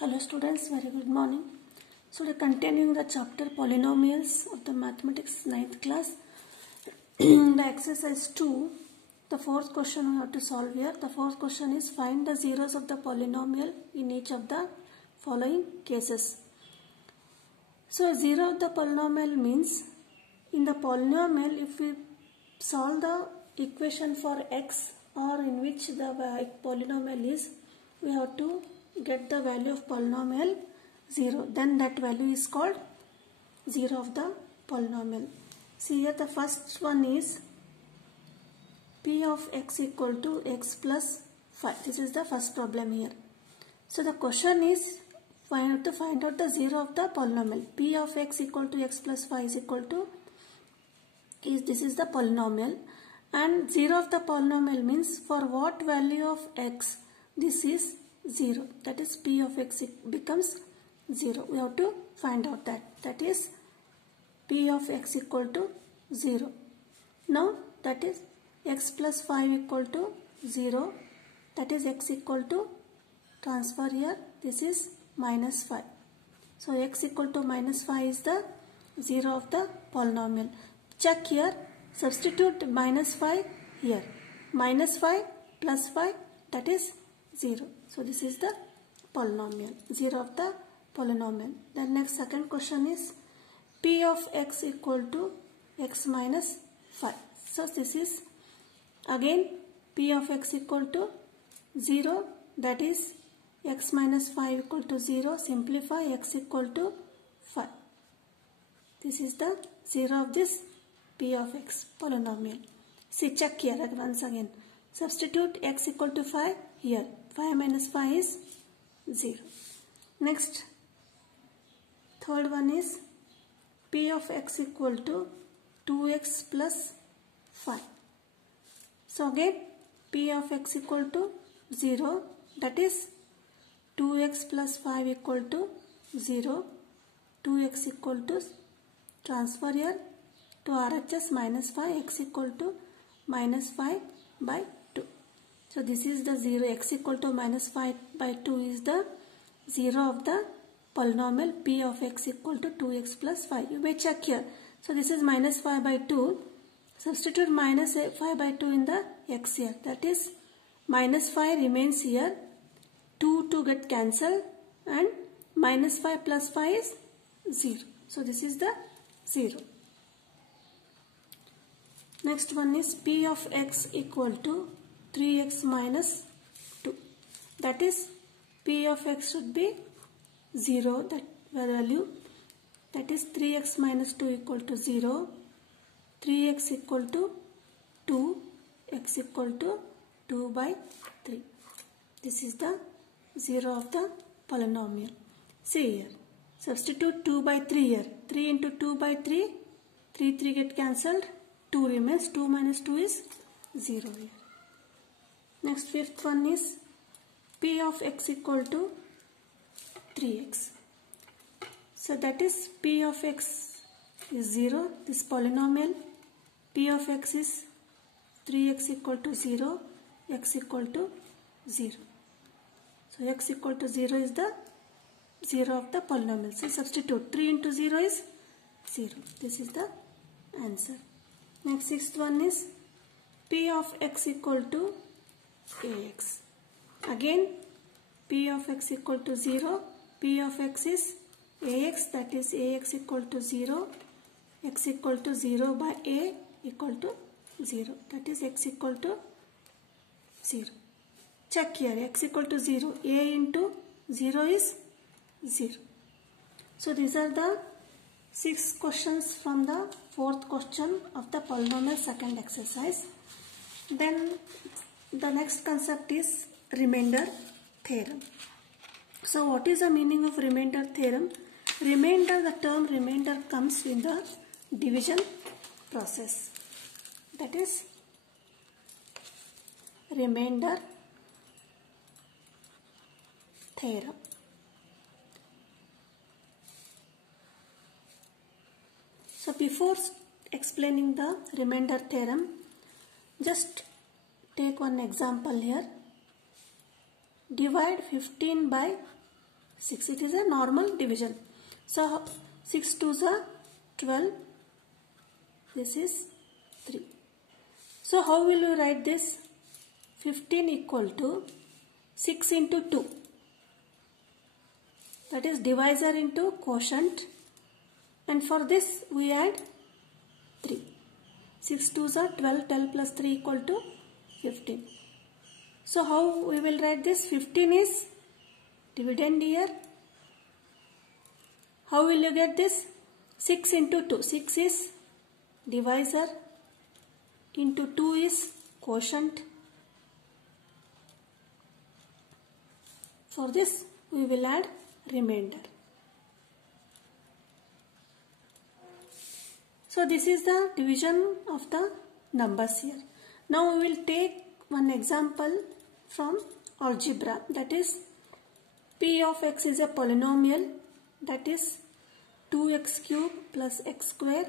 Hello students, very good morning. So we are continuing the chapter polynomials of the mathematics 9th class. The exercise 2, the fourth question we have to solve here. The fourth question is find the zeros of the polynomial in each of the following cases. So zero of the polynomial means in the polynomial if we solve the equation for x or in which the polynomial is, we have to get the value of polynomial 0. Then that value is called 0 of the polynomial. See here the first one is p of x equal to x plus 5. This is the first problem here. So the question is to find out the 0 of the polynomial. P of x equal to x plus 5 is equal to this is the polynomial, and 0 of the polynomial means for what value of x this is 0, that is p of x becomes 0. We have to find out that is p of x equal to 0. Now that is x plus 5 equal to 0, that is x equal to, transfer here, this is minus 5. So x equal to minus 5 is the 0 of the polynomial. Check here, substitute minus 5 here. Minus 5 plus 5, that is 0. So this is the polynomial, 0 of the polynomial. Then next second question is p of x equal to x minus 5. So this is again p of x equal to 0, that is x minus 5 equal to 0. Simplify, x equal to 5. This is the 0 of this p of x polynomial. See, check here once again. Substitute x equal to 5 here. 5 minus 5 is 0. Next, third one is p of x equal to 2x plus 5. So again p of x equal to 0, that is 2x plus 5 equal to 0. 2x equal to, transfer here to RHS minus 5, x equal to minus 5 by 2. So this is the 0, x equal to minus 5 by 2 is the 0 of the polynomial p of x equal to 2x plus 5. You may check here. So this is minus 5 by 2. Substitute minus 5 by 2 in the x here. That is minus 5 remains here. 2 to get cancelled and minus 5 plus 5 is 0. So this is the 0. Next one is p of x equal to 3x minus 2. That is p of x should be 0, that value, that is 3x minus 2 equal to 0. 3x equal to 2, x equal to 2 by 3. This is the 0 of the polynomial. See here, substitute 2 by 3 here. 3 into 2 by 3, 3 get cancelled, 2 remains, 2 minus 2 is 0 here. Next fifth one is p of x equal to 3x. So that is p of x is 0, this polynomial, p of x is 3x equal to 0, x equal to 0. So x equal to 0 is the 0 of the polynomial. So substitute 3 into 0 is 0. This is the answer. Next sixth one is p of x equal to ax. Again p of x equal to 0. P of x is ax, that is ax equal to 0. X equal to 0 by a equal to 0. That is x equal to 0. Check here, x equal to 0. A into 0 is 0. So these are the 6 questions from the fourth question of the polynomial second exercise. Then the next concept is remainder theorem. So what is the meaning of remainder theorem? Remainder, the term remainder comes in the division process. That is remainder theorem. So before explaining the remainder theorem, just take one example here. Divide 15 by 6. It is a normal division. So 6 2s are 12. This is 3. So how will you write this? 15 equal to 6 into 2. That is divisor into quotient. And for this we add 3. 6 2s are 12. 12 plus 3 equal to 15. So how we will write this? 15 is dividend here. How will you get this? 6 into 2. 6 is divisor into 2 is quotient. For this we will add remainder. So this is the division of the numbers here. Now we will take one example from algebra, that is p of x is a polynomial, that is 2x cube plus x square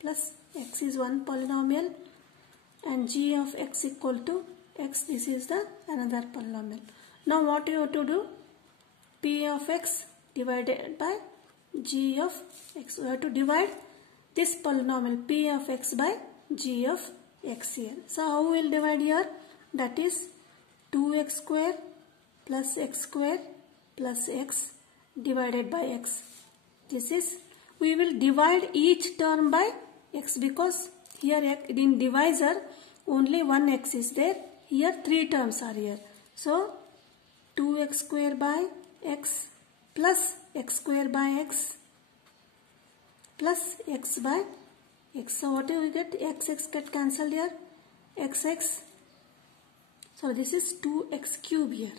plus x is one polynomial, and g of x equal to x, this is the another polynomial. Now what you have to do? P of x divided by g of x. We have to divide this polynomial p of x by g of x here. So how we will divide here? That is 2x square plus x square plus x divided by x. This is, we will divide each term by x, because here in divisor only one x is there. Here 3 terms are here. So 2x square by x plus x square by x plus x by x. So what do we get? X get cancelled here. X. So this is 2x cube here.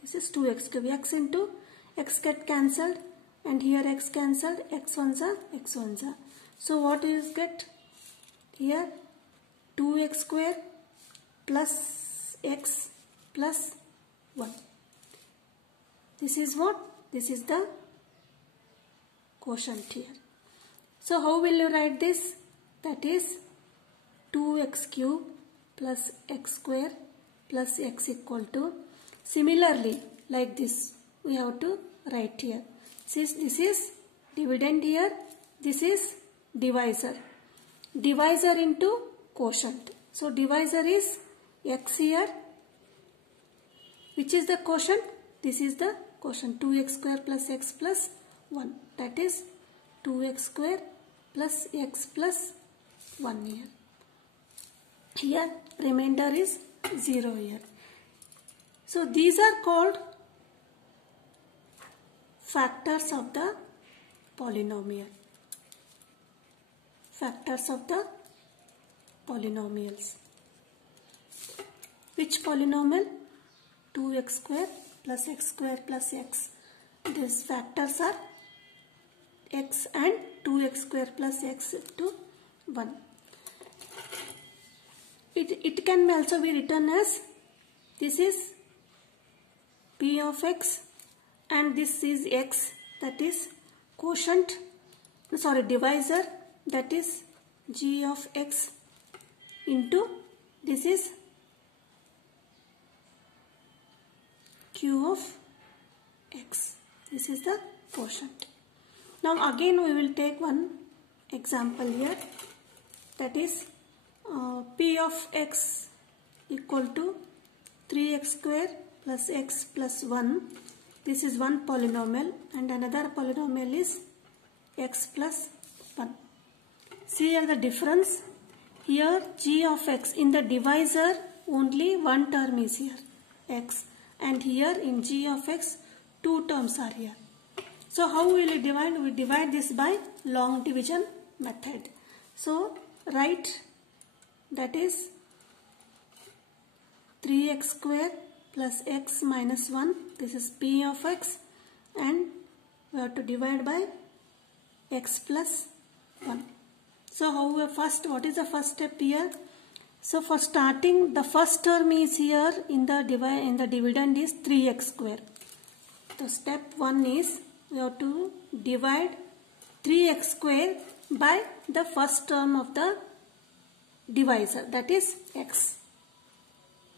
This is 2x cube. X into x get cancelled, and here x cancelled. X ones are x ones are. So what is get here? 2x square plus x plus 1. This is what? This is the quotient here. So how will you write this? That is 2x cube plus x square plus x equal to. Similarly, like this, we have to write here. Since this is dividend here, this is divisor. Divisor into quotient. So divisor is x here. Which is the quotient? This is the quotient. 2x square plus x plus 1. That is 2x square plus x plus 1 here. Here remainder is 0 here. So these are called factors of the polynomial. Factors of the polynomials. Which polynomial? 2x square plus x square plus x. These factors are x and 2x square plus x to 1. It can also be written as, this is p of x and this is x, that is quotient, sorry, divisor, that is g of x into this is q of x. This is the quotient. Now again we will take one example here, that is p of x equal to 3x square plus x plus 1. This is one polynomial, and another polynomial is x plus 1. See here the difference. Here g of x, in the divisor only one term is here, x, and here in g of x 2 terms are here. So how will we divide? We divide this by long division method. So write, that is 3x square plus x minus 1. This is p of x, and we have to divide by x plus 1. So how we first, what is the first step here? So for starting, the first term is here in the dividend is 3x square. So step 1 is we have to divide 3x square by the first term of the divisor, that is x.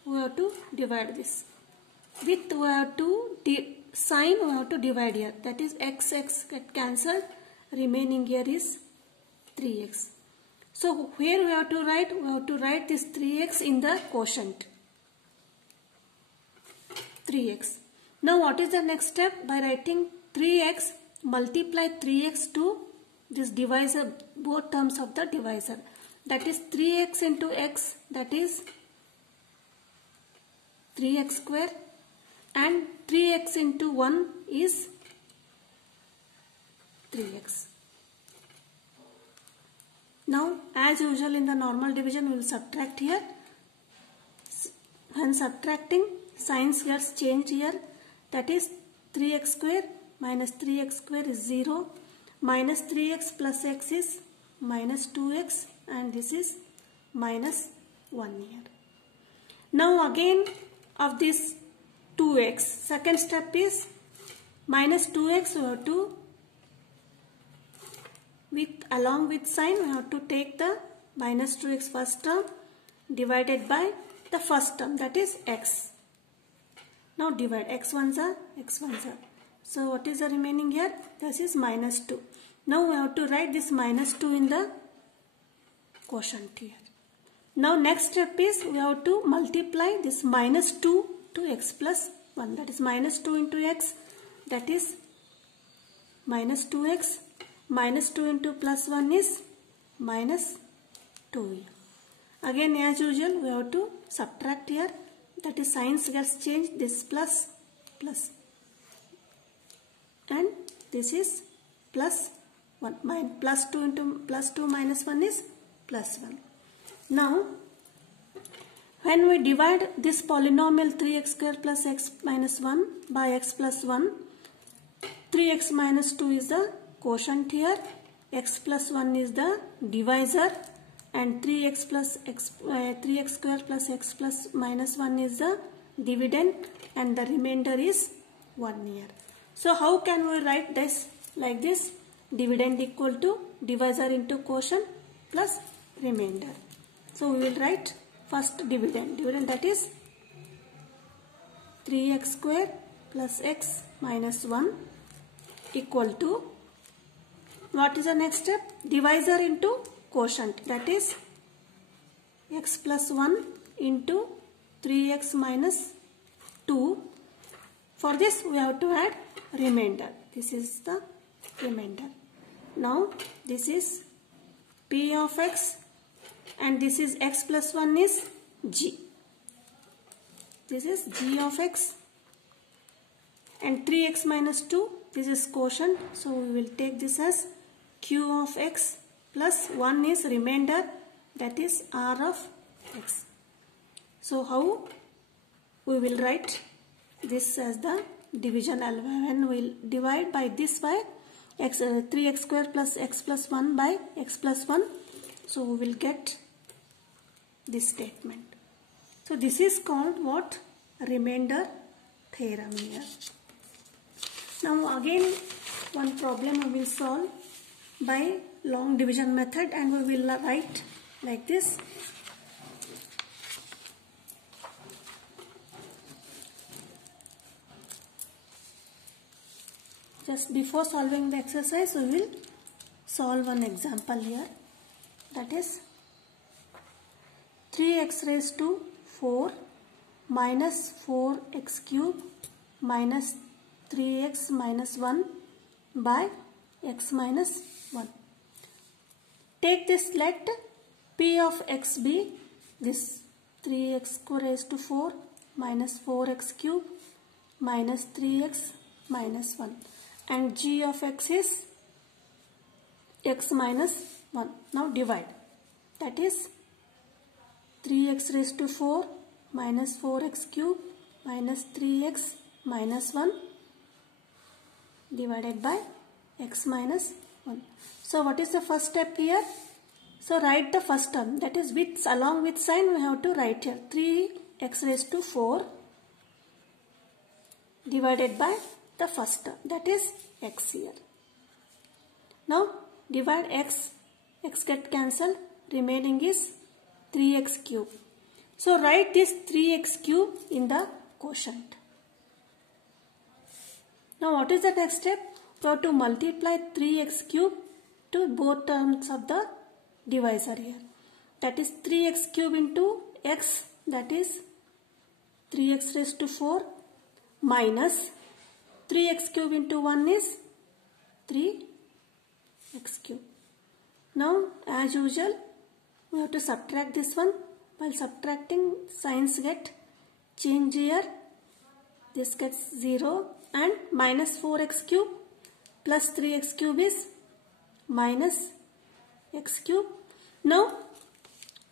We have to divide this with, we have to sign we have to divide here. That is x get cancelled. Remaining here is 3x. So here we have to write this 3x in the quotient. 3x. Now what is the next step? By writing 3x, multiply 3x to this divisor, both terms of the divisor. That is 3x into x, that is 3x square, and 3x into 1 is 3x. Now as usual in the normal division we will subtract here. When subtracting, signs gets changed here. That is 3x square minus 3x square is 0. Minus 3x plus x is minus 2x, and this is minus 1 here. Now again of this 2x, second step is minus 2x we have to, along with sign we have to take the minus 2x first term divided by the first term, that is x. Now divide x ones are x ones are. So what is the remaining here? This is minus 2. Now we have to write this minus 2 in the quotient here. Now next step is we have to multiply this minus 2 to x plus 1. That is minus 2 into x, that is minus 2x. Minus 2 into plus 1 is minus 2 here. Again as usual we have to subtract here. That is signs gets changed. This plus plus, and this is plus 1. Plus 2 into plus 2 minus 1 is plus 1. Now when we divide this polynomial 3x square plus x minus 1 by x plus 1, 3x minus 2 is the quotient here, x plus 1 is the divisor, and 3x square plus x plus minus 1 is the dividend, and the remainder is 1 here. So how can we write this like this? Dividend equal to divisor into quotient plus remainder. So we will write first dividend, that is 3x square plus x minus 1 equal to, what is the next step? Divisor into quotient, that is x plus 1 into 3x minus 2. For this we have to add remainder. This is the remainder. Now this is p of x, and this is x plus 1 is g. This is g of x, and 3x minus 2, this is quotient, so we will take this as q of x plus 1 is remainder, that is r of x. So how we will write this as the division when we will divide by this by x, 3x square plus x plus 1 by x plus 1. So we will get this statement. So this is called what? Remainder theorem here. Now again one problem we will solve by long division method, and we will write like this. Just before solving the exercise we will solve one example here. That is 3x raised to 4 minus 4x cube minus 3x minus 1 by x minus 1. Take this, let p of x be this 3x raised to 4 minus 4x cube minus 3x minus 1, and g of x is x minus 1. Now divide. That is 3x raised to 4 minus 4x cube minus 3x minus 1 divided by x minus 1. So what is the first step here? So write the first term, that is with, along with sign we have to write here 3x raised to 4 divided by the first term, that is x here. Now divide x, x get cancelled, remaining is 3x cube. So write this 3x cube in the quotient. Now what is the next step? We have to multiply 3x cube to both terms of the divisor here. That is 3x cube into x, that is 3x raised to 4 minus 3x cube into 1 is 3x cube. Now as usual we have to subtract this one. While subtracting, signs get changed here. This gets 0 and minus 4x cube plus 3x cube is minus x cube. Now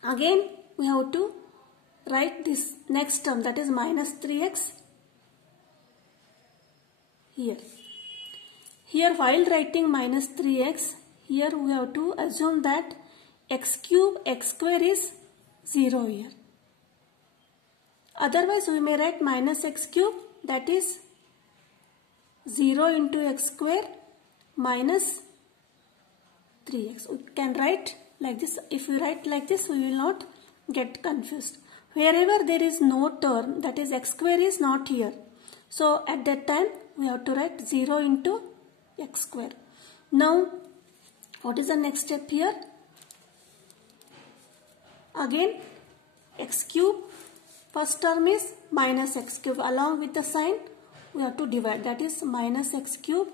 again we have to write this next term, that is minus 3x here. Here while writing minus 3x, here we have to assume that x cube, x square is 0 here. Otherwise we may write minus x cube, that is 0 into x square minus 3x. We can write like this. If we write like this, we will not get confused. Wherever there is no term, that is x square is not here. So at that time we have to write 0 into x square. Now what is the next step here? Again x cube, first term is minus x cube, along with the sign we have to divide, that is minus x cube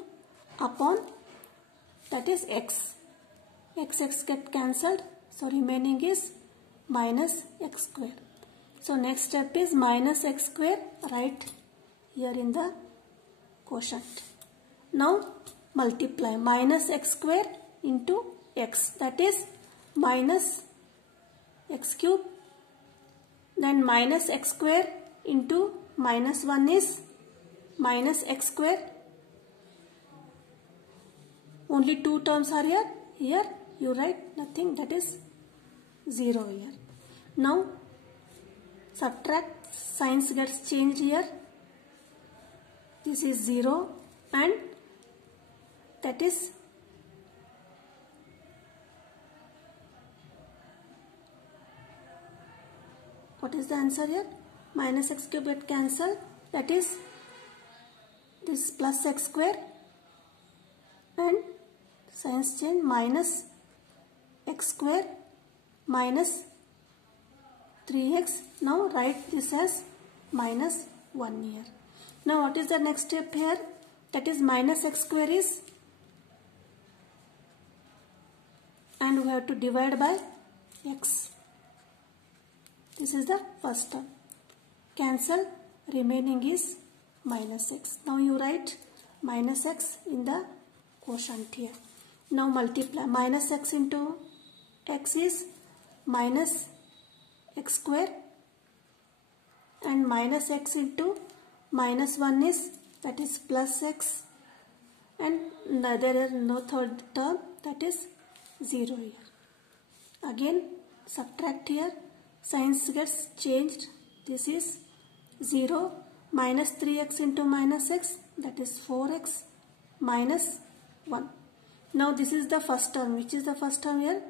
upon, that is x. X get cancelled, so remaining is minus x square. So next step is minus x square, write here in the quotient. Now multiply minus x square into x, that is minus x cube, then minus x square into minus 1 is minus x square. Only two terms are here. Here you write nothing, that is 0 here. Now subtract, signs gets changed here. This is 0 and that is what is the answer here? Minus x cube get cancelled, that is this plus x square and signs change, minus x square minus 3x. Now write this as minus 1 here. Now what is the next step here? That is minus x square is, and we have to divide by x. This is the first term. Cancel, remaining is minus x. Now you write minus x in the quotient here. Now multiply minus x into x is minus x square and minus x into minus 1 is, that is plus x, and there is no third term, that is 0 here. Again subtract here, signs gets changed. This is 0 minus 3x into minus x, that is 4x minus 1. Now this is the first term. Which is the first term here?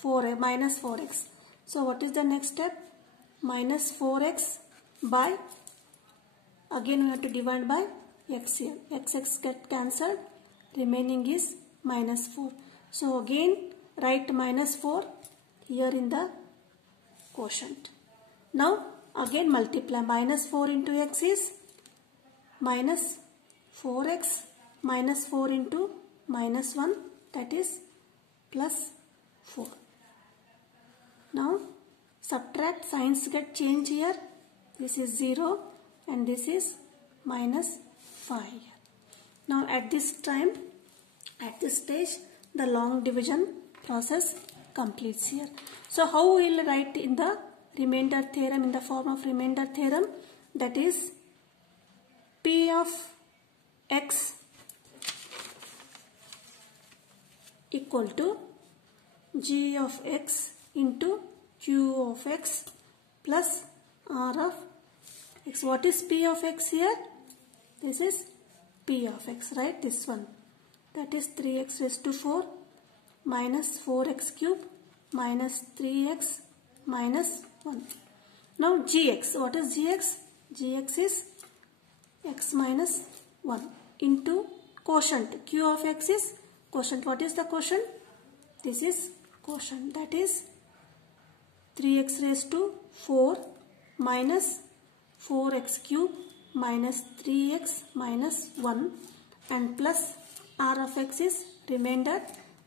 4 minus 4x. So what is the next step? Minus 4x by, again we have to divide by x here. X get cancelled, remaining is minus 4. So again write minus 4 here in the quotient. Now again multiply minus 4 into x is minus 4x minus 4 into minus 1, that is plus 4. Now subtract, signs get changed here. This is 0 and this is minus 5. Now at this time, at this stage, the long division process completes here. So how we will write in the remainder theorem, in the form of remainder theorem, that is P of x equal to g of x into q of x plus r of x. What is P of x here? This is P of x, right? This one. That is 3x raised to 4 minus 4x cube minus 3x minus 1. Now gx. What is gx? Gx is x minus 1. into quotient. Q of x is quotient. What is the quotient? This is quotient. That is 3x raised to 4 minus 4x cube minus 3x minus 1 and plus r of x is remainder.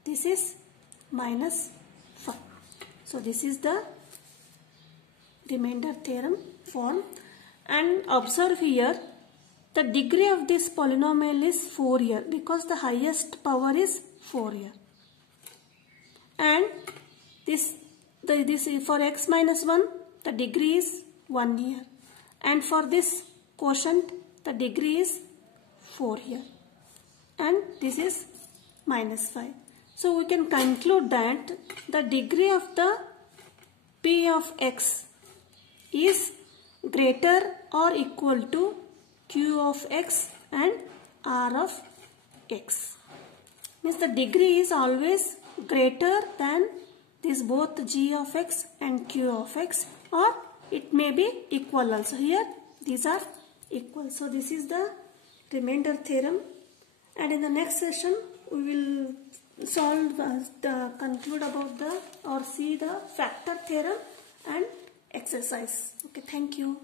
This is minus 5. So this is the remainder theorem form. And observe here, the degree of this polynomial is 4 here because the highest power is 4 here. And this for x minus 1, the degree is 1 here. And for this quotient, the degree is 4 here. And this is minus 5. So we can conclude that the degree of the p of x is greater or equal to q of x and r of x. Means the degree is always greater than this both g of x and q of x, or it may be equal also. Here these are equal. So this is the remainder theorem, and in the next session we will solve conclude about the or see the factor theorem and exercise. Okay, thank you.